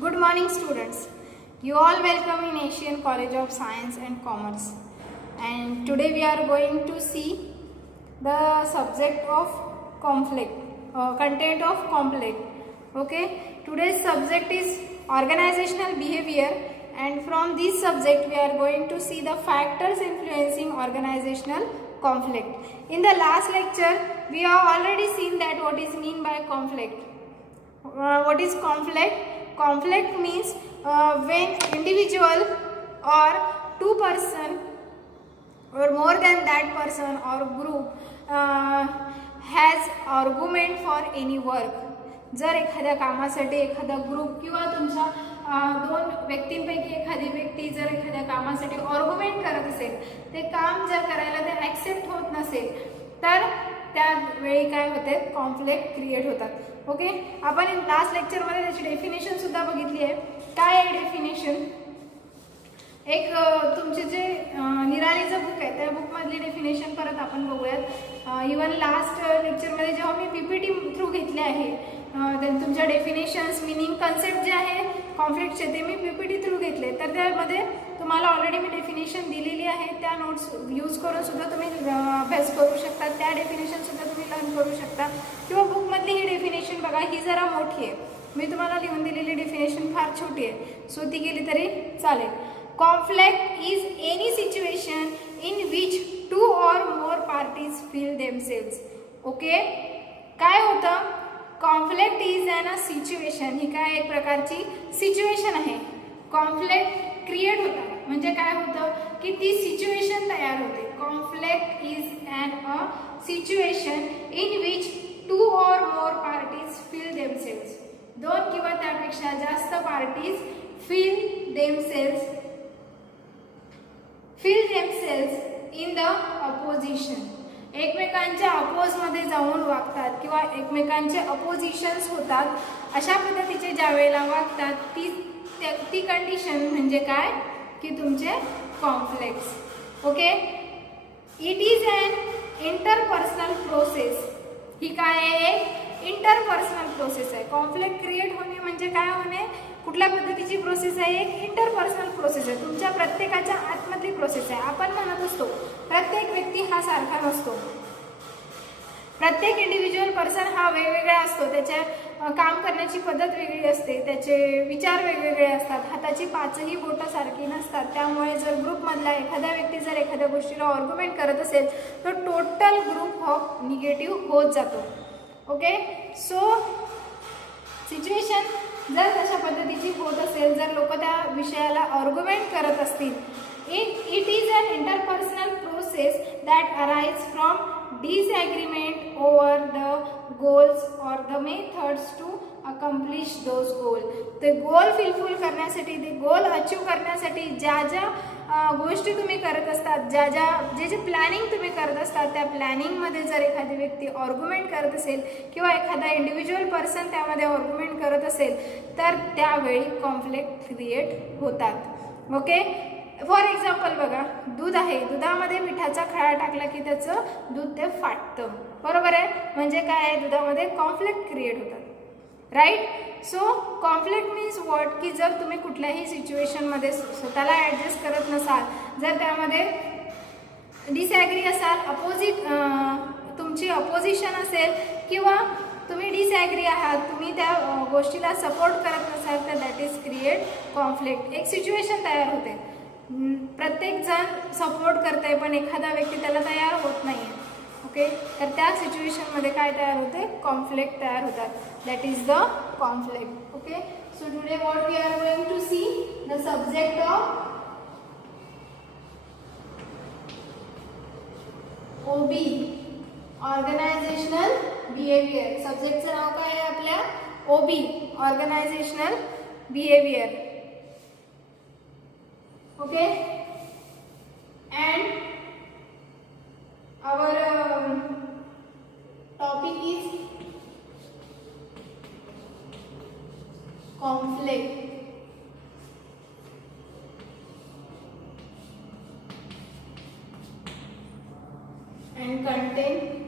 Good morning, students. You all welcome in Asian College of Science and Commerce. And today we are going to see the subject of conflict, content of conflict. Okay. Today's subject is organizational behavior, and from this subject we are going to see the factors influencing organizational conflict. In the last lecture, we have already seen that what is mean by conflict. What is conflict? Conflict means when individual or two person or more than that person or group has argument for any work. जर एखाद्या कामासाठी एखादा group किंवा तुमच्या दोन व्यक्तींपैकी एखादी व्यक्ती जर एखाद्या कामासाठी आर्ग्युमेंट करत असेल, ते काम जर करायला ते ॲक्सेप्ट होत नसेल, तर त्यावेळी काय होते, कॉन्फ्लिक्ट क्रिएट होतात. ओके. आपण लास्ट लेक्चरमध्ये त्याची डेफिनेशन सुद्धा बघितली आहे. काय आहे डेफिनेशन? एक तुमचे जे निरालीचं बुक आहे त्या बुकमधली डेफिनेशन परत आपण बघूयात. इवन लास्ट लेक्चरमध्ये जेव्हा मी पीपीटी थ्रू घेतले आहे, तुमच्या डेफिनेशन्स, मिनिंग, कन्सेप्ट जे आहे कॉन्फ्लिक्टचे ते मी पीपीटी थ्रू घेतले. तर त्यामध्ये तुम्हाला ऑलरेडी मी डेफिनेशन दिलेली आहे. त्या नोट्स यूज करून सुद्धा तुम्ही अभ्यास करू शकता. त्या डेफिनेशन सुद्धा तुम्ही लर्न करू शकता. किंवा बुकमधली ही डेफिनेशन बघा, ही जरा मोठी आहे. मी तुम्हाला लिहून दिलेली डेफिनेशन फार छोटी आहे, सो ती केली तरी चालेल. Conflict is any situation in which two or more parties feel themselves. Okay. काय होतं? Conflict is an a situation. ही काय एक प्रकारची सिच्युएशन आहे. कॉन्फ्लिक्ट क्रिएट होतात म्हणजे काय होतं की ती सिच्युएशन तयार होते. Conflict is an a situation in which two or more parties feel themselves. दोन किंवा त्यापेक्षा जास्त parties feel themselves in the opposition. एकमेकांच्या अपोजमध्ये जाऊन वागतात किंवा एकमेकांचे अपोजिशन्स होतात. अशा पद्धतीचे ज्या वेळेला वागतात ती कंडिशन म्हणजे काय की तुमचे conflicts. Okay. It is an interpersonal process. ही काय आहे? एक इंटरपर्सनल प्रोसेस आहे. कॉन्फ्लिक्ट क्रिएट होणे म्हणजे काय होणे? कुठल्या पद्धतीची प्रोसेस आहे? एक इंटरपर्सनल प्रोसेस आहे. तुमच्या प्रत्येकाच्या आतमधली प्रोसेस आहे. आपण म्हणत असतो प्रत्येक व्यक्ती हा सारखा नसतो. प्रत्येक इंडिव्हिज्युअल पर्सन हा वेगवेगळा असतो. त्याच्या काम करण्याची पद्धत वेगळी असते, त्याचे विचार वेगवेगळे असतात, हाताची पाचही बोटं सारखी नसतात. त्यामुळे जर ग्रुपमधला एखादा व्यक्ती जर एखाद्या गोष्टीला आर्ग्युमेंट करत असेल तर टोटल ग्रुप ऑफ निगेटिव्ह होत जातो. ओके. सो सिच्युएशन जर तशा पद्धतीची होत असेल, जर लोक त्या विषयाला आर्ग्युमेंट करत असतील, it is an interpersonal process that arise from disagreement over the goals or the methods to accomplish those goals. ते गोल फुलफिल करण्यासाठी, ते गोल अचीव करण्यासाठी ज्या ज्या गोष्टी तुम्ही करत असतात, जे प्लॅनिंग तुम्ही करत असतात, त्या प्लॅनिंगमध्ये जर एखादी व्यक्ती आर्ग्युमेंट करत असेल किंवा एखादा इंडिव्हिज्युअल पर्सन त्यामध्ये आर्ग्युमेंट करत असेल तर त्यावेळी कॉन्फ्लिक्ट क्रिएट होतात. ओके. फॉर एक्झाम्पल बघा, दूध आहे, दुधामध्ये मिठाचा खडा टाकला की त्याचं दूध ते फाटतं. बरोबर आहे. म्हणजे काय आहे? दुधामध्ये कॉन्फ्लिक्ट क्रिएट होतात. Right. So conflict means what की जर तुम्ही कुठल्याही सिच्युएशनमध्ये स्वतःला ॲडजस्ट करत नसाल, जर त्यामध्ये डिसॲग्री असाल, तुमची अपोजिशन असेल किंवा तुम्ही डिसॲग्री आहात, तुम्ही त्या गोष्टीला सपोर्ट करत नसाल, तर दॅट इज क्रिएट कॉन्फ्लिक्ट. एक सिच्युएशन तयार होते. प्रत्येक जण सपोर्ट करते पण एखादा व्यक्ती त्याला तयार होत नाही. ओके. तर त्या सिच्युएशनमध्ये काय तयार होते? कॉन्फ्लिक्ट तयार होतात. That is the conflict. Okay. So today what we are going to see the subject of OB, organisational behaviour. सब्जेक्टचं नाव काय आहे आपल्या? OB, organisational behaviour. Okay, and our topic is conflict. And content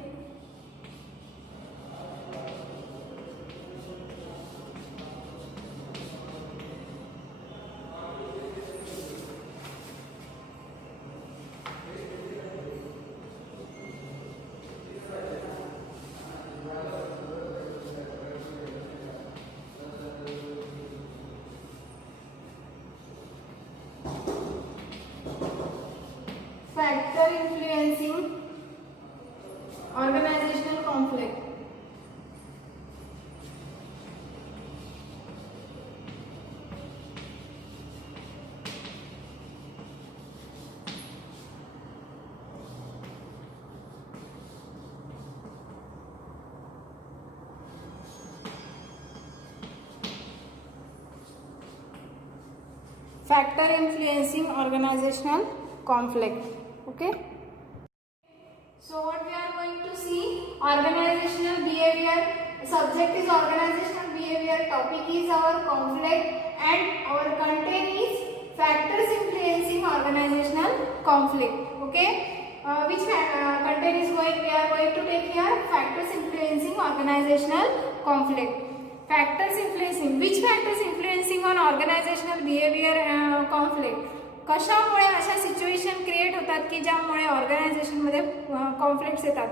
factor influencing organizational conflict. Okay, so what we are going to see, organizational behavior. Subject is organizational behavior, topic is our conflict, and our content is factors influencing organizational conflict. Okay, which content is we are going to take here, factors influencing organizational conflict. Factors influencing, which factors influencing on organizational behavior conflict. कशामुळे अशा situation create होतात की ज्यामुळे ऑर्गनायझेशनमध्ये conflicts येतात,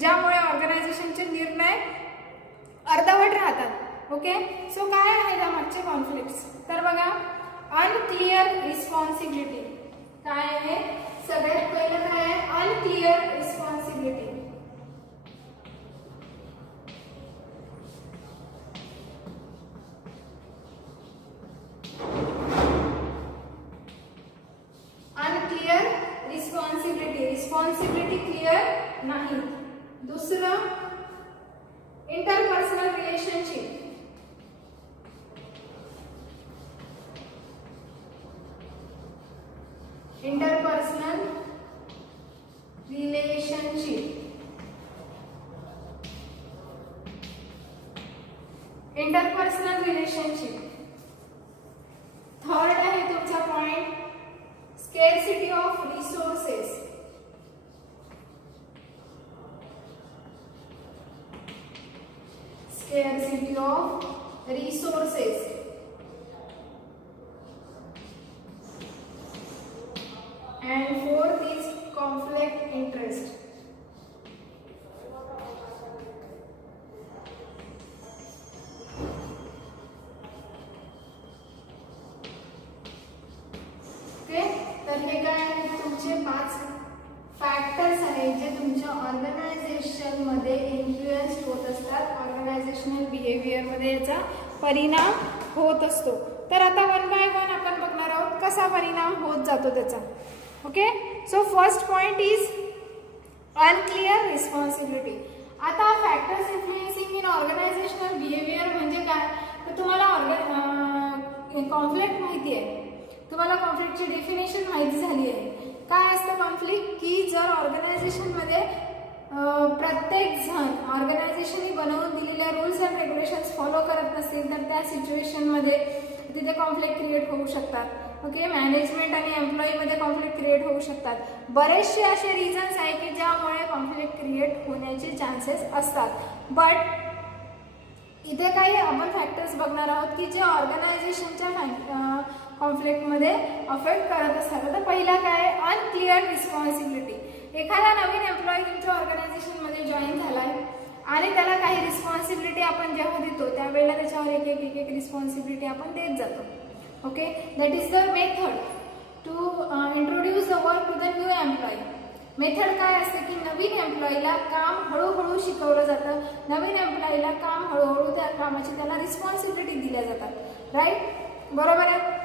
ज्यामुळे ऑर्गनायझेशनचे निर्णय अर्धवट राहतात. ओके, सो काय आहे त्यामागचे कॉन्फ्लिक्ट्स, तर बघा, अनक्लिअर रिस्पॉन्सिबिलिटी. काय आहे, सगळ्यात पहिलं काय आहे, unclear responsibility. Unclear responsibility, responsibility clear नाही. दुसरं, interpersonal relationship. Interpersonal relationship. Interpersonal relationship. Third आहे तुमचा point, scarcity of resources. Scarcity of resources. And fourth is conflict interest. Okay, तर हे काय आहेत तुमचे 5 फॅक्टर्स आहेत जे तुमच्या ऑर्गनायझेशन मध्ये इन्फ्लुएन्स होत असतात, ऑर्गनायझेशनल बिहेवियर मध्ये याचा परिणाम होत असतो. तर आता वन बाय वन आपण बघणार आहोत कसा परिणाम होत जातो त्याचा. Okay, so first point is unclear responsibility. आता factors influencing in organisational behaviour म्हणजे काय, तर तुम्हाला कॉन्फ्लिक्ट माहिती आहे, तुम्हाला कॉन्फ्लिक्टची डेफिनेशन माहिती झाली आहे. काय असतं कॉन्फ्लिक्ट, की जर ऑर्गनायझेशनमध्ये प्रत्येक जण ऑर्गनायझेशनने बनवून दिलेल्या रूल्स अँड रेग्युलेशन्स फॉलो करत नसतील तर त्या सिच्युएशनमध्ये तिथे कॉन्फ्लिक्ट क्रिएट होऊ शकतात. ओके, मॅनेजमेंट आणि एम्प्लॉईमध्ये कॉन्फ्लिक्ट क्रिएट होऊ शकतात. बरेचसे असे रिझन्स आहे की ज्यामुळे कॉन्फ्लिक्ट क्रिएट होण्याचे चान्सेस असतात. बट इथे काही आपण फॅक्टर्स बघणार आहोत की जे ऑर्गनायझेशनच्या कॉन्फ्लिक्टमध्ये अफेक्ट करत असतात. तर पहिला काय, अनक्लिअर रिस्पॉन्सिबिलिटी. एखादा नवीन एम्प्लॉई तुमच्या ऑर्गनायझेशनमध्ये जॉईन झाला आहे आणि त्याला काही रिस्पॉन्सिबिलिटी आपण जेव्हा देतो त्यावेळेला त्याच्यावर एक एक रिस्पॉन्सिबिलिटी आपण देत जातो. Okay, that is the method to introduce the work to the new employee. Method काय असते की नवीन एम्प्लॉईला काम हळूहळू शिकवलं जातं, नवीन एम्प्लॉईला काम हळूहळू त्या कामाची त्याला रिस्पॉन्सिबिलिटी दिल्या जातात. राईट, बरोबर आहे.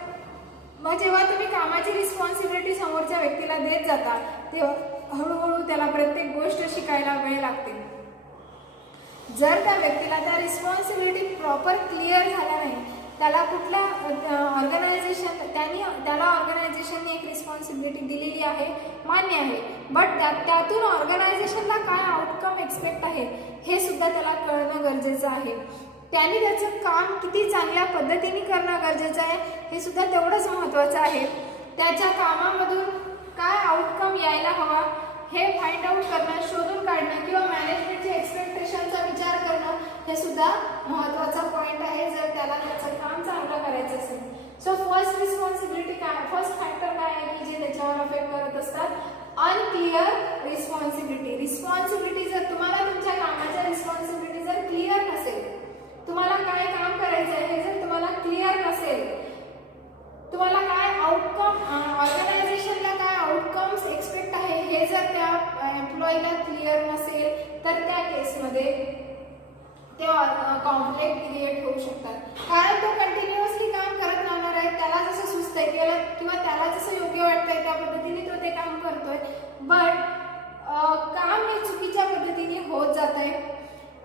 मग जेव्हा तुम्ही कामाची रिस्पॉन्सिबिलिटी समोरच्या व्यक्तीला देत जाता तेव्हा हळूहळू त्याला प्रत्येक गोष्ट शिकायला वेळ लागते. जर त्या व्यक्तीला त्या रिस्पॉन्सिबिलिटी प्रॉपर क्लिअर झाल्या नाही, त्याला कुठल्या त्याला ऑर्गनायझेशनने एक रिस्पॉन्सिबिलिटी दिलेली आहे, मान्य आहे, बट त्यातून ऑर्गनायझेशनला काय आउटकम एक्सपेक्ट आहे हे सुद्धा त्याला कळणं गरजेचं आहे. त्यांनी त्याचं काम किती चांगल्या पद्धतीने करणं गरजेचं आहे हे सुद्धा तेवढंच महत्त्वाचं आहे. त्याच्या कामामधून काय आउटकम यायला हवा हे फाइंड आउट करणं, शोधून काढणं किंवा मॅनेजमेंटचे एक्सपेक्टेशनचा विचार करणं हे सुद्धा महत्त्वाचा पॉईंट आहे जर त्याला त्याचं काम चांगलं करायचं असेल. सो फर्स्ट रिस्पॉन्सिबिलिटी काय, फर्स्ट फॅक्टर काय आहे की जे त्याच्यावर अफेक्ट करत असतात, अनक्लिअर रिस्पॉन्सिबिलिटी. रिस्पॉन्सिबिलिटी जर तुम्हाला तुमच्या कामाच्या रिस्पॉन्सिबिलिटी जर क्लिअर नसेल, तुम्हाला काय काम करायचं आहे हे जर तुम्हाला क्लिअर नसेल, तुम्हाला काय आउटकम ऑर्गनायझेशनला काय आउटकम्स एक्सपेक्ट आहे हे जर त्या एम्प्लॉईला क्लिअर नसेल तर त्या केसमध्ये ते कॉन्फ्लिक्ट क्रिएट होऊ शकतात. कारण तो कंटिन्युअसली काम करत राहणार आहे, त्याला जसं सुचतंय किंवा त्याला जसं योग्य वाटतंय त्या पद्धतीने तो ते काम करतोय, बट काम हे चुकीच्या पद्धतीने होत जात आहे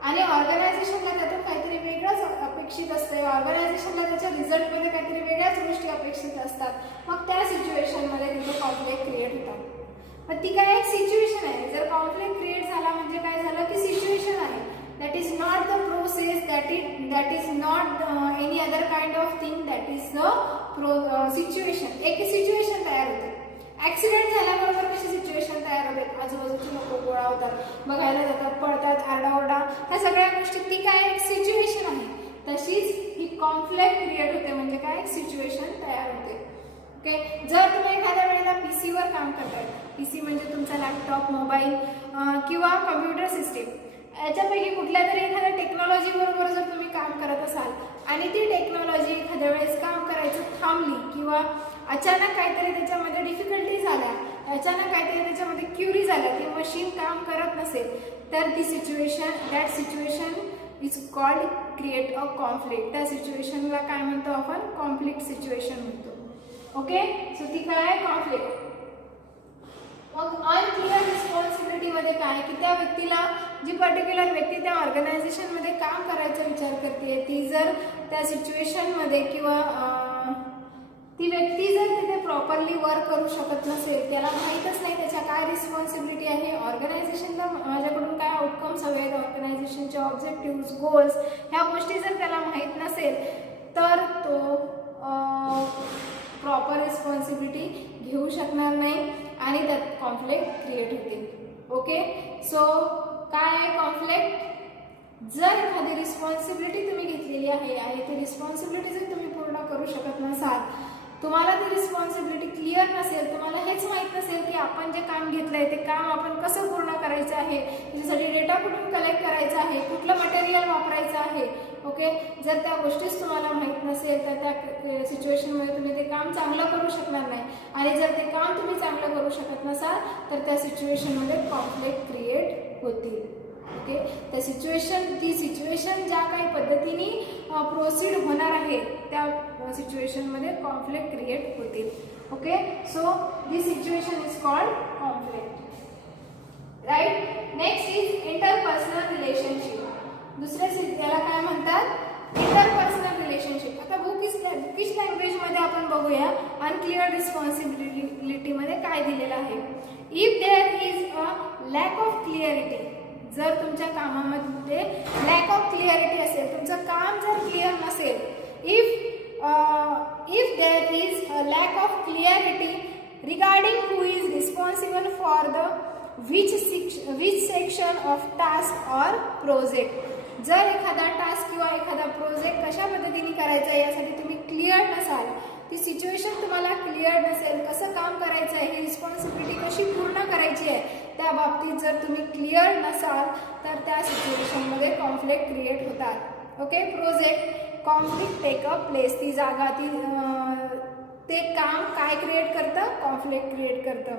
आणि ऑर्गनायझेशनला त्यातून काहीतरी वेगळंच अपेक्षित असतंय. ऑर्गनायझेशनला त्याच्या रिझल्टमध्ये काहीतरी वेगळ्याच गोष्टी अपेक्षित असतात, मग त्या सिच्युएशनमध्ये तिथे कॉन्फ्लिक्ट क्रिएट होतात। मग ती काय एक सिच्युएशन आहे, जर कॉन्फ्लिक्ट क्रिएट झाला म्हणजे काय झालं की सिच्युएशन आहे, that is not the process, that is not any other kind of thing, that is the situation. एक सिच्युएशन तयार होते। ऍक्सिडेंट झाल्याबरोबर कशी सिच्युएशन तयार होते, आजूबाजूचे लोक गोळा होतात, बघायला जातात, पळतात, आरडाओरडा, ह्या सगळ्या गोष्टी ती काय एक सिच्युएशन आहे, तशीच ही कॉन्फ्लिक्ट क्रिएट होते म्हणजे काय एक सिच्युएशन तयार होते। ओके, जर तुम्ही एखाद्या वेळेला पीसीवर काम करताय, पीसी म्हणजे तुमचा लॅपटॉप, मोबाईल किंवा कम्प्युटर सिस्टीम, याच्यापैकी कुठल्या तरी एखाद्या टेक्नॉलॉजी बरोबर जर तुम्ही काम करत असाल आणि ती टेक्नॉलॉजी एखाद्या वेळेस काम करायचं थांबली किंवा अचानक काहीतरी त्याच्यामध्ये डिफिकल्टी झाल्या, अचानक काहीतरी त्याच्यामध्ये क्युरी झाल्या, ती मशीन काम करत नसेल, तर ती situation, that situation is called create a conflict. त्या सिच्युएशनला काय म्हणतो आपण, कॉन्फ्लिक्ट सिच्युएशन म्हणतो। ओके, सो ती काय आहे, कॉन्फ्लिक्ट। मग अनक्लिअर रिस्पॉन्सिबिलिटी मध्ये काय की त्या व्यक्तीला, जी पर्टिक्युलर व्यक्ती त्या ऑर्गनायझेशन मध्ये काम करायचा विचार करते, ती जर त्या सिच्युएशन मध्ये किंवा ती व्यक्ती जर तिथे प्रॉपरली वर्क करू शकत नसेल, त्याला माहीतच नाही त्याच्या काय रिस्पॉन्सिबिलिटी आहे, ऑर्गनायझेशनला माझ्याकडून काय आउटकम्स हवे आहेत, ऑर्गनायझेशनचे ऑब्जेक्टिव्ह, गोल्स, ह्या गोष्टी जर त्याला माहीत नसेल तर तो प्रॉपर रिस्पॉन्सिबिलिटी घेऊ शकणार नाही आणि त्यात कॉन्फ्लिक्ट क्रिएट होते। ओके, सो काय आहे कॉन्फ्लिक्ट, जर एखादी रिस्पॉन्सिबिलिटी तुम्ही घेतलेली आहे आणि ती रिस्पॉन्सिबिलिटी जर तुम्ही पूर्ण करू शकत नसाल, तुम्हाला ती रिस्पॉन्सिबिलिटी क्लिअर नसेल, तुम्हाला हेच माहीत नसेल की आपण जे काम घेतलंय ते काम आपण कसं पूर्ण करायचं आहे, त्याच्यासाठी डेटा कुठून कलेक्ट करायचा आहे, कुठलं मटेरियल वापरायचं आहे, ओके, जर त्या गोष्टीच तुम्हाला माहीत नसेल तर त्या सिच्युएशनमध्ये तुम्ही ते काम चांगलं करू शकणार नाही आणि जर ते काम तुम्ही चांगलं करू शकत नसाल तर त्या सिच्युएशनमध्ये कॉन्फ्लिक्ट क्रिएट होतील। ओके, त्या ती सिच्युएशन ज्या काही पद्धतीने प्रोसीड होणार आहे त्या सिच्युएशनमध्ये कॉन्फ्लिक्ट क्रिएट होतील। Okay, so this situation is called conflict, right. Next is interpersonal relationship. दुसऱ्या याला काय म्हणतात, इंटरपर्सनल रिलेशनशिप। आता बुकिश लँग्वेज मध्ये आपण बघूया अनक्लिअर रिस्पॉन्सिबिलिटी मध्ये काय दिलेलं आहे। If there is a lack of clarity, जर तुमच्या कामामध्ये लॅक ऑफ क्लिअरिटी असेल, तुमचं काम जर क्लिअर नसेल, if there is a lack of clarity regarding who is responsible for the which section of task or project, जर एखादा टास्क किंवा एखादा प्रोजेक्ट कशा पद्धतीने करायचा आहे यासाठी तुम्ही क्लिअर नसाल, ती सिच्युएशन तुम्हाला क्लिअर नसेल, कसं काम करायचं आहे, ही रिस्पॉन्सिबिलिटी कशी पूर्ण करायची आहे, त्या बाबतीत जर तुम्ही क्लिअर नसाल तर त्या सिच्युएशनमध्ये कॉन्फ्लिक्ट क्रिएट होतात। Okay, project conflict take a place, ती जागा, ते काम काय क्रिएट करतं, कॉन्फ्लिक्ट क्रिएट करतं।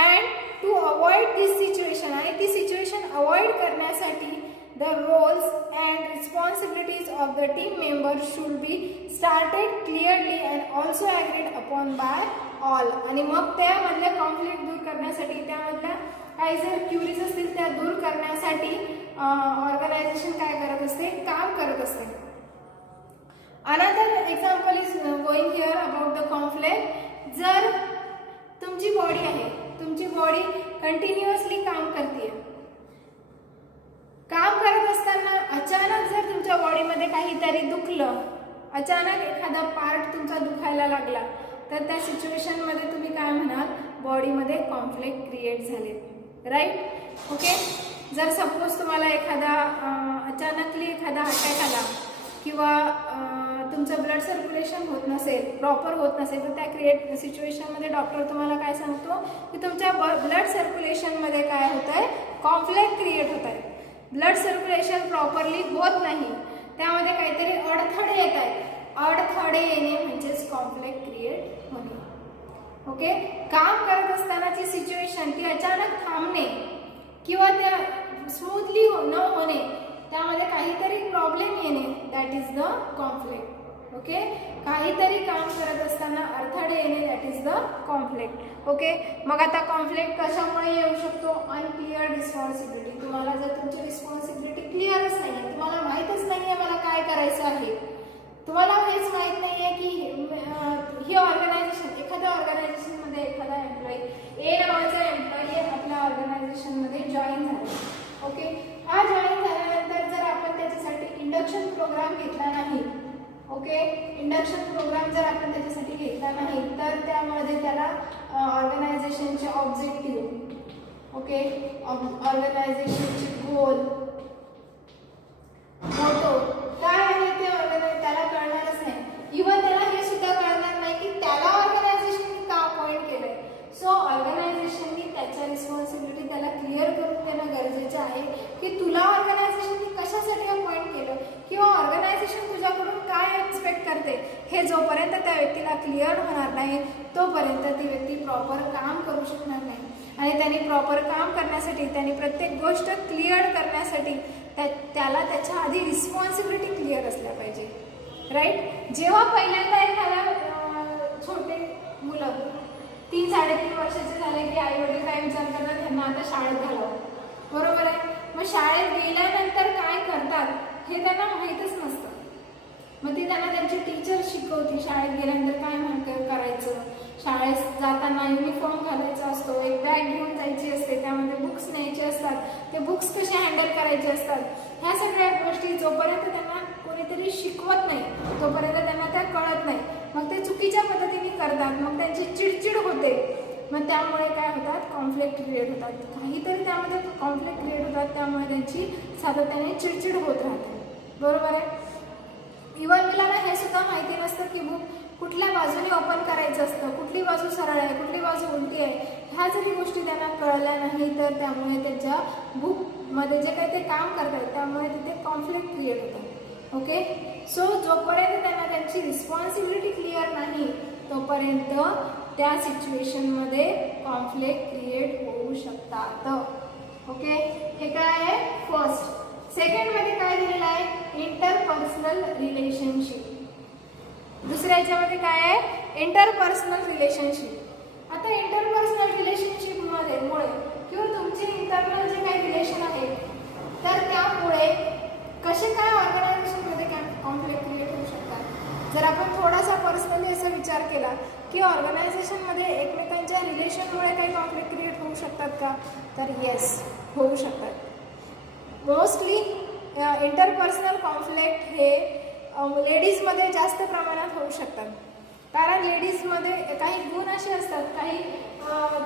And to avoid this situation, आणि ती सिच्युएशन अवॉइड करण्यासाठी the roles and responsibilities of the team members should be started clearly and also agreed upon by all, आणि मग त्यामधले कॉन्फ्लिक्ट दूर करण्यासाठी, त्यामधल्या काही जर क्युरीज असतील त्या दूर करण्यासाठी ऑर्गनायझेशन काय करत असते, काम करत असते। Another example is going here about the conflict. जर तुमची बॉडी आहे, तुमची बॉडी कंटिन्युअसली काम करते, काम करत असताना अचानक जर तुमच्या बॉडीमध्ये काहीतरी दुखलं, अचानक एखादा पार्ट तुमचा दुखायला लागला, तर त्या सिच्युएशनमध्ये तुम्ही काय म्हणाल, बॉडीमध्ये कॉन्फ्लिक्ट क्रिएट झाले, राईट। ओके, जर सपोज तुम्हाला एखादा अचानकली एखादा अटॅक आला किंवा तुमचं ब्लड सर्क्युलेशन होत नसेल, प्रॉपर होत नसेल, तर त्या सिच्युएशनमध्ये डॉक्टर तुम्हाला काय सांगतो की तुमच्या ब्लड सर्क्युलेशनमध्ये काय होत आहे, कॉन्फ्लिक्ट क्रिएट होत आहे, ब्लड सर्क्युलेशन प्रॉपरली होत नाही, त्यामध्ये काहीतरी अडथळे येत आहेत, अडथळे येणे म्हणजेच कॉन्फ्लिक्ट क्रिएट होणे। ओके, काम करत असतानाची सिच्युएशन ती अचानक थांबणे किंवा त्या स्मूथली न होणे, त्यामध्ये काहीतरी प्रॉब्लेम येणे, that is the conflict. Okay, काहीतरी काम करत असताना अडथळे येणे, that is the conflict. Okay, मग आता कॉन्फ्लिक्ट कशामुळे येऊ शकतो, अनक्लिअर रिस्पॉन्सिबिलिटी। तुम्हाला जर तुमची रिस्पॉन्सिबिलिटी क्लिअरच नाही आहे, तुम्हाला माहीतच नाही आहे मला काय करायचं आहे, तुम्हाला ही ऑर्गनायझेशन, एखाद्या ऑर्गनायझेशनमध्ये एखादा एम्प्लॉई ए नावाचा एम्प्लॉई आपल्या ऑर्गनायझेशनमध्ये जॉईन झाला. ओके, हा जॉईन झाल्यानंतर जर आपण त्याच्यासाठी इंडक्शन प्रोग्राम घेतला नाही, ओके, इंडक्शन प्रोग्राम जर आपण त्याच्यासाठी घेतला नाही तर त्यामध्ये त्याला ऑर्गनायझेशनचे ऑब्जेक्टिव्ह, ओके, ऑर्गनायझेशनचे गोल, मोटो काय आहे ते त्याला कळणारच नाही. इव्हन त्याला हे सुद्धा कळणार नाही की त्याला ऑर्गनायझेशनने का अपॉइंट केलंय. सो ऑर्गनायझेशननी त्याच्या रिस्पॉन्सिबिलिटी त्याला क्लिअर करून देणं गरजेचं आहे की तुला ऑर्गनायझेशनने कशासाठी अपॉइंट केलं किंवा ऑर्गनायझेशन तुझ्याकडून काय एक्सपेक्ट करते. हे जोपर्यंत त्या व्यक्तीला क्लिअर होणार नाही तोपर्यंत ती व्यक्ती प्रॉपर काम करू शकणार नाही. आणि त्यांनी प्रॉपर काम करण्यासाठी, त्यांनी प्रत्येक गोष्ट क्लिअर करण्यासाठी त्याला त्याच्या आधी रिस्पॉन्सिबिलिटी क्लिअर असल्या पाहिजे. राईट. जेव्हा पहिल्यांदा एखाद्या छोटे मुलं 3-3.5 वर्षाचे झाले की आई वडील काय विचार करतात, त्यांना आता शाळेत घालावं, बरोबर आहे. मग शाळेत गेल्यानंतर काय करतात हे त्यांना माहीतच नसतं. मग ती त्यांना त्यांची टीचर शिकवते शाळेत गेल्यानंतर काय करायचं. शाळेत जाताना युनिफॉर्म घालायचा असतो, एक बॅग घेऊन जायची असते, त्यामध्ये बुक्स न्यायचे असतात, ते बुक्स कसे हँडल करायचे असतात. ह्या सगळ्या गोष्टी जोपर्यंत त्यांना कोणीतरी शिकवत नाही तोपर्यंत त्यांना त्या कळत नाही. मग ते चुकीच्या पद्धतीने करतात, मग त्यांची चिडचिड होते. मग त्यामुळे काय होतात, कॉन्फ्लिक्ट क्रिएट होतात. काहीतरी त्यामध्ये कॉन्फ्लिक्ट क्रिएट होतात, त्यामुळे त्यांची सातत्याने चिडचिड होत राहते, बरोबर आहे. इव्हन मुलांना हे सुद्धा माहिती नसतं की बुक कुठल्या बाजूने ओपन करायचं असतं, कुठली बाजू सरळ आहे, कुठली बाजू उलटी आहे. ह्या जरी गोष्टी त्यांना कळल्या नाही तर त्यामुळे त्यांच्या बुकमध्ये जे काही ते काम करतात त्यामुळे तिथे कॉन्फ्लिक्ट क्रिएट होतात. ओके, सो जोपर्यंत त्यांना त्यांची रिस्पॉन्सिबिलिटी क्लिअर नाही तोपर्यंत त्या सिच्युएशनमध्ये कॉन्फ्लिक्ट क्रिएट होऊ शकतात. ओके, हे काय आहे फर्स्ट. सेकंडमध्ये काय दिलेलं आहे, इंटरपर्सनल रिलेशनशिप. दुसऱ्या याच्यामध्ये काय आहे, इंटरपर्सनल रिलेशनशिप. आता इंटरपर्सनल रिलेशनशिपमुळे किंवा तुमचे इंटरनल जे काही रिलेशन आहे तर त्यामुळे कसे काय ऑर्गनायझेशनमध्ये कॉन्फ्लिक्ट क्रिएट होऊ शकतात. जर आपण थोडासा पर्सनली असा विचार केला की ऑर्गनायझेशनमध्ये एकमेकांच्या रिलेशनमुळे काही कॉन्फ्लिक्ट क्रिएट होऊ शकतात का, तर येस, होऊ शकतात. मोस्टली इंटरपर्सनल कॉन्फ्लिक्ट हे लेडीजमध्ये जास्त प्रमाणात होऊ शकतात. कारण लेडीजमध्ये काही गुण असे असतात, काही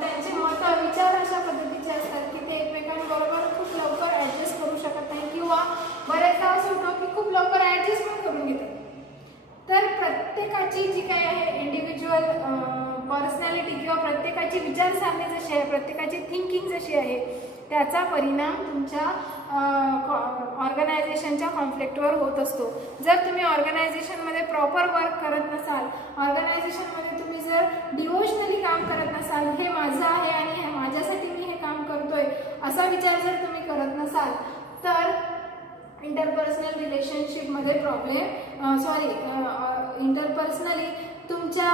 त्यांचे मतं विचार अशा पद्धतीचे असतात की ते एकमेकांबरोबर खूप लवकर ॲडजस्ट करू शकत नाही किंवा बऱ्याचदा असं होतं की खूप लवकर ॲडजस्ट पण करून घेतात. तर प्रत्येकाची जी काय आहे इंडिव्हिज्युअल पर्सनॅलिटी किंवा प्रत्येकाची विचारसरणी जशी आहे, प्रत्येकाची थिंकिंग जशी आहे त्याचा परिणाम तुमच्या ऑर्गनायझेशनच्या कॉन्फ्लिक्टवर होत असतो. जर तुम्ही ऑर्गनायझेशनमध्ये प्रॉपर वर्क करत नसाल, ऑर्गनायझेशनमध्ये तुम्ही जर डिवोशनली काम करत नसाल, हे माझं आहे आणि हे माझ्यासाठी मी हे काम करतोय असा विचार जर तुम्ही करत नसाल तर इंटरपर्सनल रिलेशनशिपमध्ये इंटरपर्सनली तुमच्या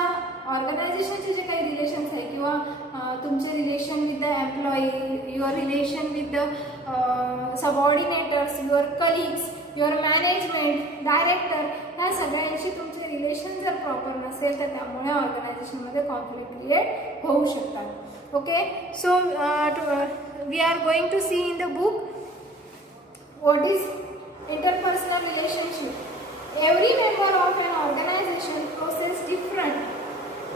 ऑर्गनायझेशनचे जे काही रिलेशन्स आहे किंवा तुमचे relation with the employee, your relation with the subordinators, your colleagues, your management, director, ह्या सगळ्यांशी तुमचे रिलेशन जर प्रॉपर नसेल तर त्यामुळे ऑर्गनायझेशनमध्ये कॉन्फ्लिक्ट क्रिएट होऊ शकतात. Okay, so we are going to see in the book what is interpersonal relationship. Every member of an organization possesses different.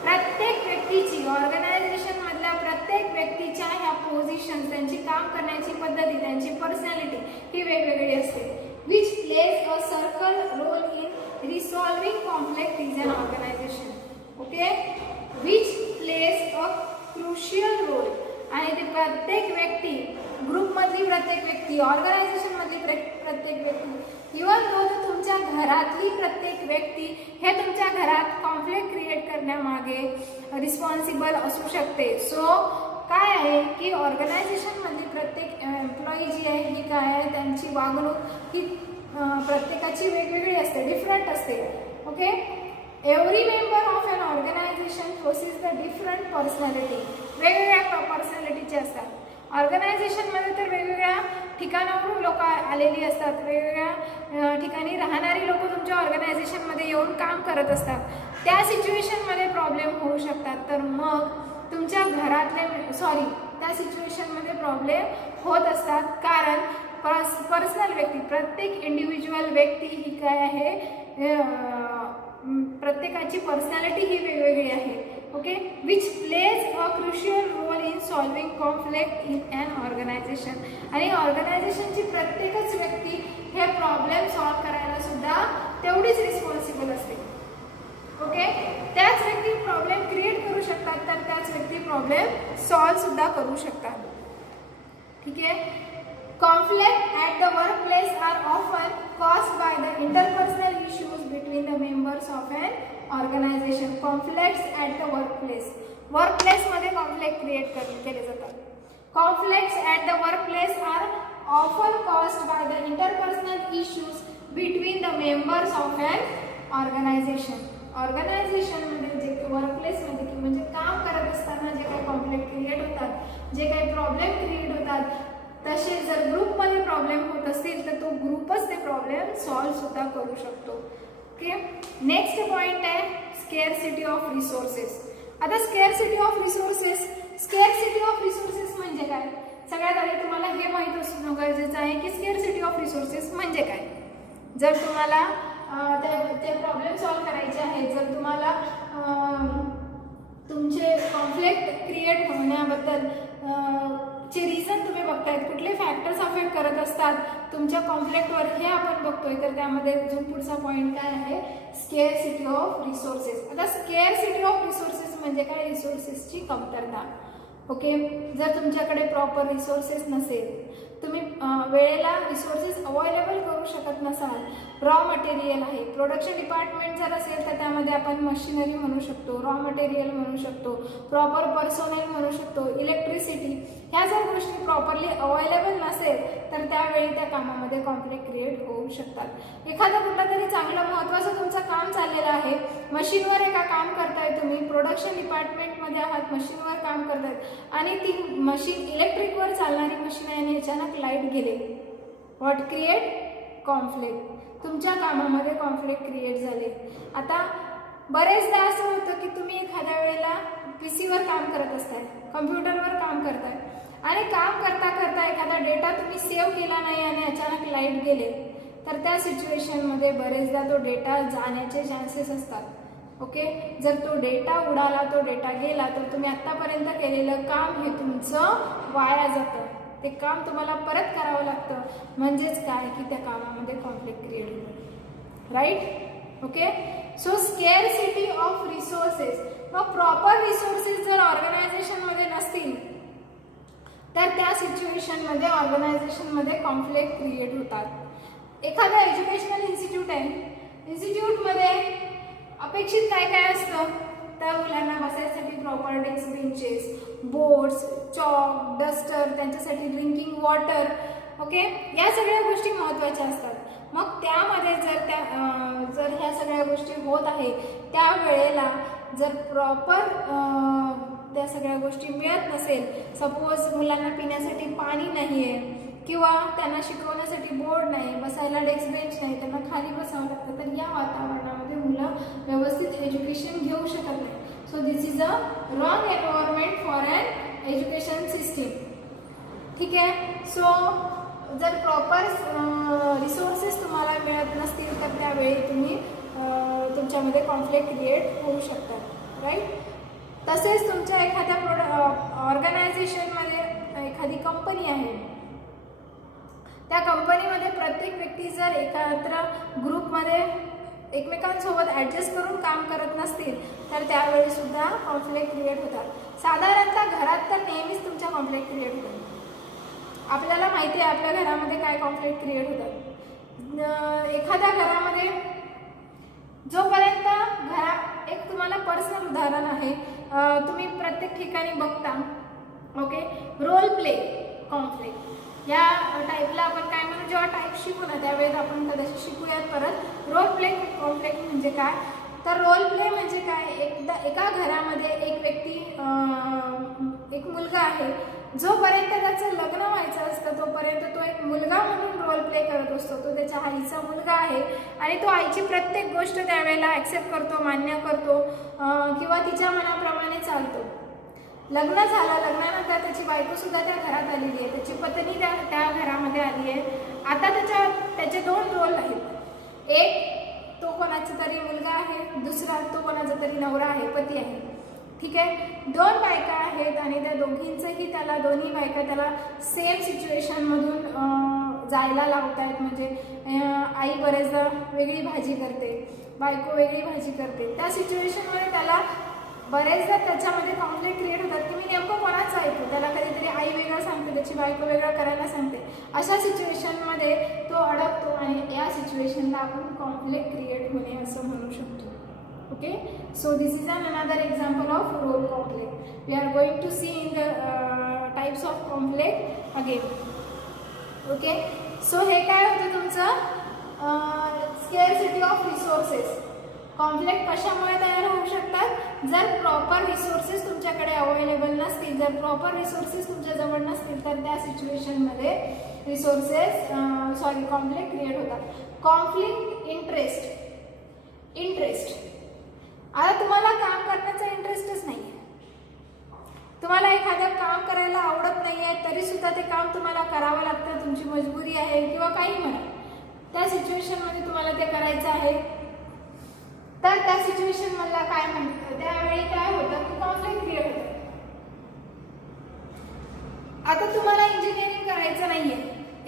प्रत्येक व्यक्तीची, ऑर्गनायझेशन मधल्या प्रत्येक व्यक्तीच्या ह्या पोझिशन्स, त्यांची काम करण्याची पद्धती, त्यांची पर्सनॅलिटी ही वेगवेगळी असते. Which plays a crucial role in resolving conflict in an organisation. Okay, which plays a crucial role. आणि ते प्रत्येक व्यक्ती, ग्रुपमधली प्रत्येक व्यक्ती, ऑर्गनायझेशनमधली प्रत्येक व्यक्ती, इव्हन तुमच्या घरातली प्रत्येक व्यक्ती हे तुमच्या घरात कॉन्फ्लिक्ट क्रिएट करण्यामागे रिस्पॉन्सिबल असू शकते. सो काय आहे की ऑर्गनायझेशनमधली प्रत्येक एम्प्लॉई जी आहे ही काय आहे, त्यांची वागणूक ही प्रत्येकाची वेगवेगळी असते, डिफरंट असते. Okay, every member of an organisation possess the different personality. वेगवेगळ्या पर्सनॅलिटीचे असतात. ऑर्गनायझेशनमध्ये तर वेगवेगळ्या ठिकाणावरून लोक आलेली असतात, वेगवेगळ्या ठिकाणी राहणारी लोक तुमच्या ऑर्गनायझेशनमध्ये येऊन काम करत असतात. त्या सिच्युएशनमध्ये प्रॉब्लेम होऊ शकतात. तर मग तुमच्या घरातले त्या सिच्युएशनमध्ये प्रॉब्लेम होत असतात, कारण पर्सनल व्यक्ती, प्रत्येक इंडिव्हिज्युअल व्यक्ती ही काय आहे, प्रत्येकाची पर्सनॅलिटी ही वेगवेगळी आहे. Okay, which plays a crucial role in solving conflict in an organisation. आणि ऑर्गनायझेशनची प्रत्येकच व्यक्ती हे प्रॉब्लेम सॉल्व करायला सुद्धा तेवढीच रिस्पॉन्सिबल असते. ओके, त्याच व्यक्ती प्रॉब्लेम क्रिएट करू शकतात, तर त्याच व्यक्ती प्रॉब्लेम सॉल्व सुद्धा करू शकतात. ठीक आहे. Conflict at the workplace are often caused by the interpersonal issues between the members of an organization. Conflicts at the workplace. Workplace मध्ये conflict create केले जातात. Conflicts at the workplace are often caused by the interpersonal issues between the members of an organization. Organisation मध्ये जे workplace मध्ये म्हणजे काम करत असताना जे काही कॉन्फ्लिक्ट क्रिएट होतात, जे काही प्रॉब्लेम क्रिएट होतात, तसे जर ग्रुपमध्ये प्रॉब्लेम होत असतील तर तो ग्रुपच ते प्रॉब्लेम सॉल्व सुद्धा करू शकतो. ओके, नेक्स्ट पॉइंट आहे स्केअरसिटी ऑफ रिसोर्सेस. आता स्केअरसिटी ऑफ रिसोर्सेस म्हणजे काय? सगळ्यात आधी तुम्हाला हे माहीत असणं गरजेचं आहे की स्केअरसिटी ऑफ रिसोर्सेस म्हणजे काय. जर तुम्हाला ते प्रॉब्लेम सॉल्व करायचे आहेत, जर तुम्हाला तुमचे कॉन्फ्लिक्ट क्रिएट होण्याबद्दल चे रिझन तुम्ही बघतायत, कुठले फॅक्टर्स अफेक्ट करत असतात तुमच्या कॉन्फ्लिक्टवर, हे आपण बघतोय. तर त्यामध्ये अजून पुढचा पॉईंट काय आहे, स्केअरसिटी ऑफ रिसोर्सेस. आता स्केअरसिटी ऑफ रिसोर्सेस म्हणजे काय? रिसोर्सेसची कमतरता. ओके, जर तुमच्याकडे प्रॉपर रिसोर्सेस नसेल, तुम्ही वेळेला रिसोर्सेस अवेलेबल करू शकत नसाल, रॉ मटेरियल आहे, प्रोडक्शन डिपार्टमेंट जर असेल तर त्यामध्ये आपण मशिनरी म्हणू शकतो, रॉ मटेरियल म्हणू शकतो, प्रॉपर पर्सोनेल म्हणू शकतो, इलेक्ट्रिसिटी, ह्या जर गोष्टी प्रॉपरली अवेलेबल नसेल तर त्यावेळी त्या कामामध्ये कॉन्फ्लिक्ट क्रिएट होऊ शकतात. एखादा कुठला तरी चांगलं महत्त्वाचं तुमचं काम चाललेलं आहे, मशीनवर एका काम करताय तुम्ही, प्रोडक्शन डिपार्टमेंटमध्ये आहात, मशीनवर काम करतायत आणि ती मशीन इलेक्ट्रिकवर चालणारी मशीन आहे आणि अचानक लाईट गेले, व्हॉट क्रिएट कॉन्फ्लिक्ट. तुमच्या कामामध्ये कॉन्फ्लिक्ट क्रिएट झाले. आता बरेचदा असं होतं की तुम्ही एखाद्या वेळेला पीसीवर काम करत असताय, कम्प्युटरवर काम करताय आणि काम करता करता एखादा डेटा तुम्ही सेव्ह केला नाही आणि अचानक लाईट गेले, तर त्या सिच्युएशनमध्ये बरेचदा तो डेटा जाण्याचे चान्सेस असतात. ओके, जर तो डेटा उडाला, तो डेटा गेला, तर तुम्ही आत्तापर्यंत केलेलं काम हे तुमचं वाया जातं. ते काम तुम्हाला परत करावं लागतं. म्हणजेच काय की त्या कामामध्ये कॉन्फ्लिक्ट क्रिएट होतं. Right? Okay, so scarcity of resources. मग प्रॉपर रिसोर्सेस जर ऑर्गनायझेशनमध्ये नसतील तर त्या सिच्युएशनमध्ये ऑर्गनायझेशनमध्ये कॉन्फ्लिक्ट क्रिएट होतात. एखादा एज्युकेशनल इन्स्टिट्यूट आहे, इन्स्टिट्यूटमध्ये अपेक्षित काय काय असतं, तर मुलांना बसायसाठी proper desk, benches, boards, chalk, duster, त्यांच्यासाठी ड्रिंकिंग वॉटर. ओके, या सगळ्या गोष्टी महत्त्वाच्या असतात. मग त्यामध्ये जर ह्या सगळ्या गोष्टी होत आहे त्यावेळेला जर प्रॉपर त्या सगळ्या गोष्टी मिळत नसेल, सपोज मुलांना पिण्यासाठी पाणी नाही आहे किंवा त्यांना शिकवण्यासाठी बोर्ड नाही, बसायला डेस्क बेंच नाही, त्यांना खाली बसावं लागतं, तर या वातावरणामध्ये मुलं व्यवस्थित एज्युकेशन घेऊ शकत नाही. So this is a wrong environment for an education system. ठीक आहे. सो जर प्रॉपर रिसोर्सेस तुम्हाला मिळत नसतील तर त्यावेळी तुम्ही तुमच्यामध्ये कॉन्फ्लिक्ट क्रिएट होऊ शकतात. राईट? तसेच तुमच्या एखाद्या ऑर्गनायझेशनमध्ये एखादी कंपनी आहे, त्या कंपनीमध्ये प्रत्येक व्यक्ती जर एकत्र ग्रुपमध्ये एकमेकांसोबत ॲडजस्ट करून काम करत नसतील तर त्यावेळी सुद्धा कॉन्फ्लिक्ट क्रिएट होतात. साधारणतः घरात तर नेहमीच तुमच्या कॉन्फ्लिक्ट क्रिएट होतात. आपल्याला माहिती आहे आपल्या घरामध्ये काय कॉन्फ्लिक्ट क्रिएट होतात. एखाद्या घरामध्ये जोपर्यंत एक तुम्हाला पर्सनल उदाहरण आहे, तुम्ही प्रत्येक ठिकाणी बघता, ओके, रोल प्ले कॉन्फ्लिक्ट या टाईपला आपण काय म्हणू, जेव्हा टाईप शिकू ना त्यावेळेस आपण कदाचित शिकूयात परत. रोल प्ले कॉन्फ्लिक्ट म्हणजे काय, तर रोल प्ले म्हणजे काय, एका घरामध्ये एक व्यक्ती, एक मुलगा आहे जोपर्यंत त्याचं लग्न व्हायचं असतं तोपर्यंत तो एक मुलगा म्हणून रोल प्ले करत असतो. तो त्याच्या आईचा मुलगा आहे आणि तो आईची प्रत्येक गोष्ट त्यावेळेला ॲक्सेप्ट करतो, मान्य करतो किंवा तिच्या मनाप्रमाणे चालतो. लग्न झालं, लग्नानंतर त्याची बायको सुद्धा त्या घरात आलेली आहे, त्याची पत्नी त्या घरामध्ये आली आहे. आता त्याचे 2 रोल आहेत. एक तो कोणाचा तरी मुलगा आहे, दुसरा तो कोणाचा तरी नवरा आहे, पती आहे. ठीक आहे, 2 बायका आहेत आणि त्या दोघींचंही दोन्ही बायका त्याला सेम सिच्युएशनमधून जायला लावत आहेत. म्हणजे आई बरेचदा वेगळी भाजी करते, बायको वेगळी भाजी करते. त्या सिच्युएशनमध्ये त्याला बरेचदा त्याच्यामध्ये कॉन्फ्लिक्ट क्रिएट होतात की मी नेमकं कोणाचं ऐकू. त्याला कधीतरी आई वेगळं सांगते, त्याची बायको वेगळं करायला सांगते. अशा सिच्युएशनमध्ये तो अडकतो आणि या सिच्युएशनला आपण कॉन्फ्लिक्ट क्रिएट होणे असं म्हणू शकतो. Okay, so this is another example of role conflict. We are going to see in the types of conflict again. Okay, so हे काय होतं तुमचं scarcity of resources. कॉन्फ्लिक्ट कशामुळे तयार होऊ शकतात? जर प्रॉपर रिसोर्सेस तुमच्याकडे अवेलेबल नसतील, जर प्रॉपर रिसोर्सेस तुमच्याजवळ नसतील तर त्या सिच्युएशनमध्ये कॉन्फ्लिक्ट क्रिएट होतात. Conflict interest. आता तुम्हाला काम करण्याचा इंटरेस्टच नाही आहे, तुम्हाला एखादं काम करायला आवडत नाही आहे, तरी सुद्धा ते काम तुम्हाला करावं लागतं, तुमची मजबुरी आहे किंवा काही म्हणा. त्या सिच्युएशनमध्ये तुम्हाला ते करायचं आहे. तर त्या सिच्युएशन मला काय म्हणतात, त्यावेळी काय होतं की कॉन्फ्लिक्ट क्रिएट होतं. आता तुम्हाला इंजिनिअरिंग करायचं नाहीये,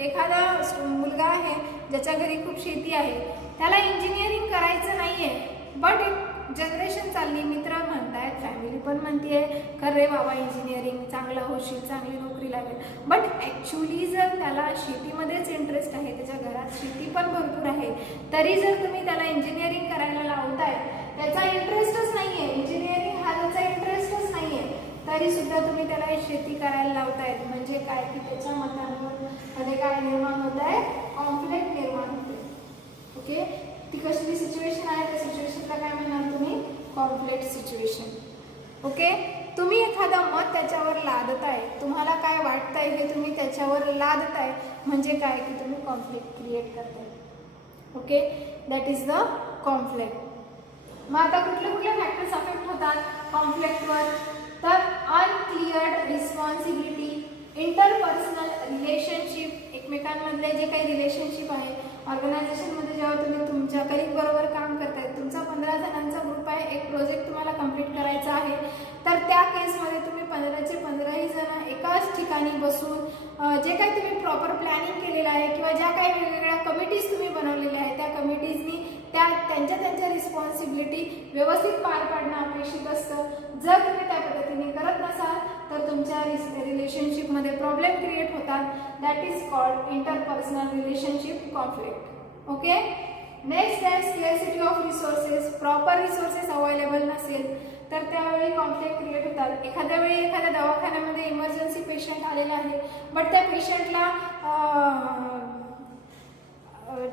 एखादा मुलगा आहे ज्याच्या घरी खूप शेती आहे, त्याला इंजिनिअरिंग करायचं नाहीये, बट जनरेशन चालली, मित्र म्हणतायत, फॅमिली पण म्हणते कर रे बाबा इंजिनिअरिंग, चांगला होशील, चांगली नोकरी लागेल. बट ॲक्च्युली जर त्याला शेतीमध्येच इंटरेस्ट आहे, त्याच्या घरात शेती पण भरपूर आहे, तरी जर तुम्ही त्याला इंजिनिअरिंग करायला लावताय, त्याचा इंटरेस्टच नाही आहे, इंजिनिअरिंग हा त्याचा इंटरेस्टच नाही आहे, तरी सुद्धा तुम्ही त्याला शेती करायला लावतायत. म्हणजे काय की त्याच्या मतांमध्ये काय निर्माण होत आहे, कॉन्फ्लिक्ट निर्माण होते. ओके, ती कसली सिच्युएशन आहे, त्या सिच्युएशनला काय म्हणणार तुम्ही, कॉन्फ्लिक्ट सिच्युएशन. ओके, तुम्ही एखादं मत त्याच्यावर लादताय, तुम्हाला काय वाटतंय हे तुम्ही त्याच्यावर लादताय, म्हणजे काय की तुम्ही कॉन्फ्लिक्ट क्रिएट करताय. Okay, that is the conflict. मग आता कुठले फॅक्टर्स अफेक्ट होतात कॉन्फ्लिक्टवर? तर अनक्लिअर्ड रिस्पॉन्सिबिलिटी, इंटरपर्सनल रिलेशनशिप, एकमेकांमधले जे काही रिलेशनशिप आहे. ऑर्गनायझेशनमध्ये जेव्हा तुम्ही तुमच्या कलिग बरोबर काम करताय, तुमचा 15 जणांचा ग्रुप आहे, एक प्रोजेक्ट तुम्हाला कंप्लीट करायचा आहे, तर त्या केसमध्ये तुम्ही 15चे 15ही जण एकाच ठिकाणी बसून जे काही तुम्ही प्रॉपर प्लॅनिंग केलेलं आहे किंवा ज्या काही वेगवेगळ्या कमिटीज तुम्ही बनवलेल्या आहेत, त्या कमिटीजनी त्यांच्या रिस्पॉन्सिबिलिटी व्यवस्थित पार पाडणं अपेक्षित असतं. जर तुम्ही त्या पद्धतीने करत नसाल तर तुमच्या रिलेशनशिपमध्ये प्रॉब्लेम क्रिएट होतात. That is called interpersonal relationship conflict. Okay, next आहे scarcity of resources. Proper resources available नसेल तर त्यावेळी कॉन्फ्लिक्ट क्रिएट होतात. एखाद्या वेळी एखाद्या दवाखान्यामध्ये इमर्जन्सी पेशंट आलेला आहे, बट त्या पेशंटला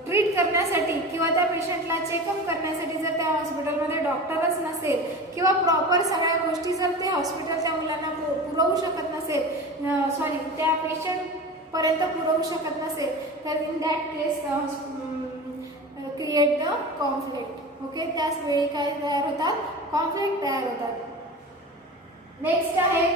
ट्रीट करण्यासाठी किंवा त्या पेशंटला चेकअप करण्यासाठी जर त्या हॉस्पिटलमध्ये डॉक्टरच नसेल किंवा प्रॉपर सगळ्या गोष्टी जर ते हॉस्पिटल त्या मुलांना पुरवू शकत नसेल, त्या पेशंटपर्यंत पुरवू शकत नसेल, तर in that case create the conflict. Okay, त्याच वेळी काय तयार होतात, कॉन्फ्लिक्ट तयार होतात. नेक्स्ट आहे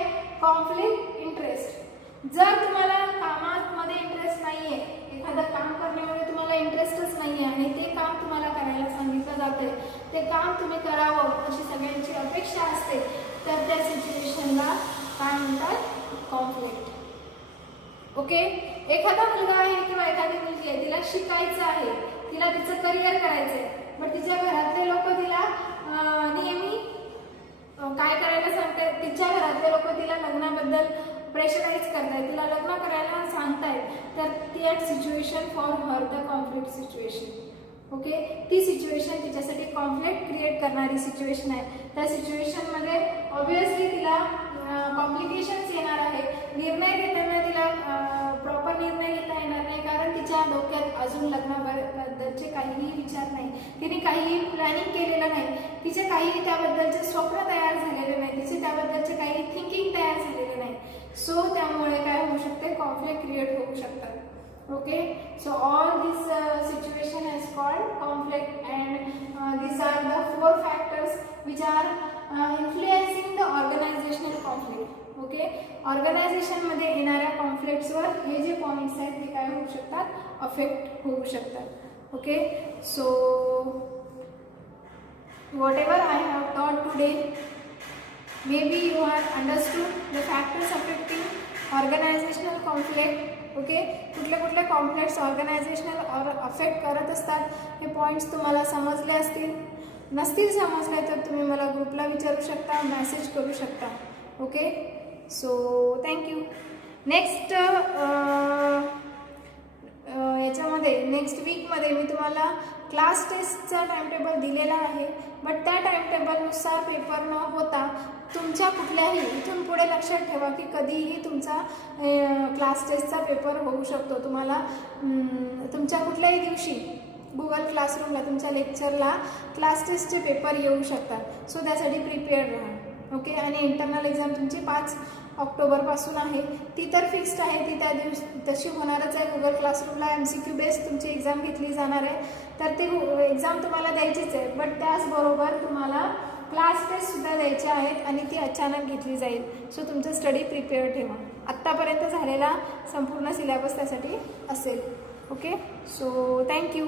कॉन्फ्लिक्ट इंटरेस्ट. जर तुम्हाला कामामध्ये इंटरेस्ट नाहीये, एखादं काम करण्यामध्ये तुम्हाला इंटरेस्टच नाहीये आणि ते काम तुम्हाला करायला सांगितलं जातंय, ते काम तुम्ही करावं अशी सगळ्यांची अपेक्षा असते, तर त्या सिच्युएशनला काय म्हणतात, कॉन्फ्लिक्ट. ओके, एखादा मुलगा आहे किंवा एखादी मुलगी आहे, तिला शिकायचं आहे, तिला तिचं करिअर करायचं आहे, पण तिच्या घरातले लोक तिला नेहमी काय करायला सांगतायत, तिच्या घरातले लोक तिला लग्नाबद्दल प्रेशराईज करतायत, तिला लग्न करायला सांगतायत, तर ती situation for her the conflict situation. Okay, ती सिच्युएशन तिच्यासाठी कॉन्फ्लिक्ट क्रिएट करणारी सिच्युएशन आहे. त्या सिच्युएशनमध्ये ऑब्व्हियसली तिला कॉम्प्लिकेशन्स येणार आहे. निर्णय घेताना तिला प्रॉपर निर्णय घेता येणार नाही, कारण तिच्या डोक्यात अजून लग्नाबद्दलचे काहीही विचार नाही, तिने काहीही प्लॅनिंग केलेलं नाही, तिचे काही त्याबद्दलचे स्वप्न तयार झालेले नाही, तिचे त्याबद्दलचे काही थिंकिंग तयार झालेले नाही. सो त्यामुळे काय होऊ शकते, कॉन्फ्लिक्ट क्रिएट होऊ शकतात. Okay, so all this situation is called conflict, and these are the 4 factors which are influencing the organizational conflict. Okay, organization मध्ये येणाऱ्या conflicts वर हे जे points आहेत ते काय होऊ शकतात, affect होऊ शकतात. Okay, so whatever I have taught today, maybe you have understood the factors affecting organizational conflict. Okay, कुठले कुठले कॉम्प्लेक्स ऑर्गनायझेशनल अफेक्ट करत असतात हे पॉईंट्स तुम्हाला समजले असतील. नसतील समजले तर तुम्ही मला ग्रुपला विचारू शकता, मेसेज करू शकता. Okay, so thank you. नेक्स्ट याच्यामध्ये नेक्स्ट वीकमध्ये मी तुम्हाला क्लास टेस्टचा टाईमटेबल दिलेला आहे, बट त्या टाईमटेबलनुसार पेपर न होता तुमच्या कुठल्याही इथून पुढे लक्षात ठेवा की कधीही तुमचा क्लास टेस्टचा पेपर होऊ शकतो. तुम्हाला तुमच्या कुठल्याही दिवशी गुगल क्लासरूमला तुमच्या लेक्चरला क्लास टेस्टचे पेपर येऊ शकतात. सो त्यासाठी प्रिपेअर्ड राहा. ओके, आणि इंटरनल एक्झाम तुमची 5 ऑक्टोबरपासून आहे. ती तर फिक्स्ड आहे, ती त्या दिवशी तशी होणारच आहे. गुगल क्लासरूमला MCQ बेस्ड तुमची एक्झाम घेतली जाणार आहे, तर ती एक्झाम तुम्हाला द्यायचीच आहे. बट त्याचबरोबर तुम्हाला क्लास टेस्टसुद्धा द्यायचे आहेत आणि ती अचानक घेतली जाईल. सो तुमचं स्टडी प्रिपेअर ठेवा. आत्तापर्यंत झालेला संपूर्ण सिलेबस त्यासाठी असेल. Okay, so thank you.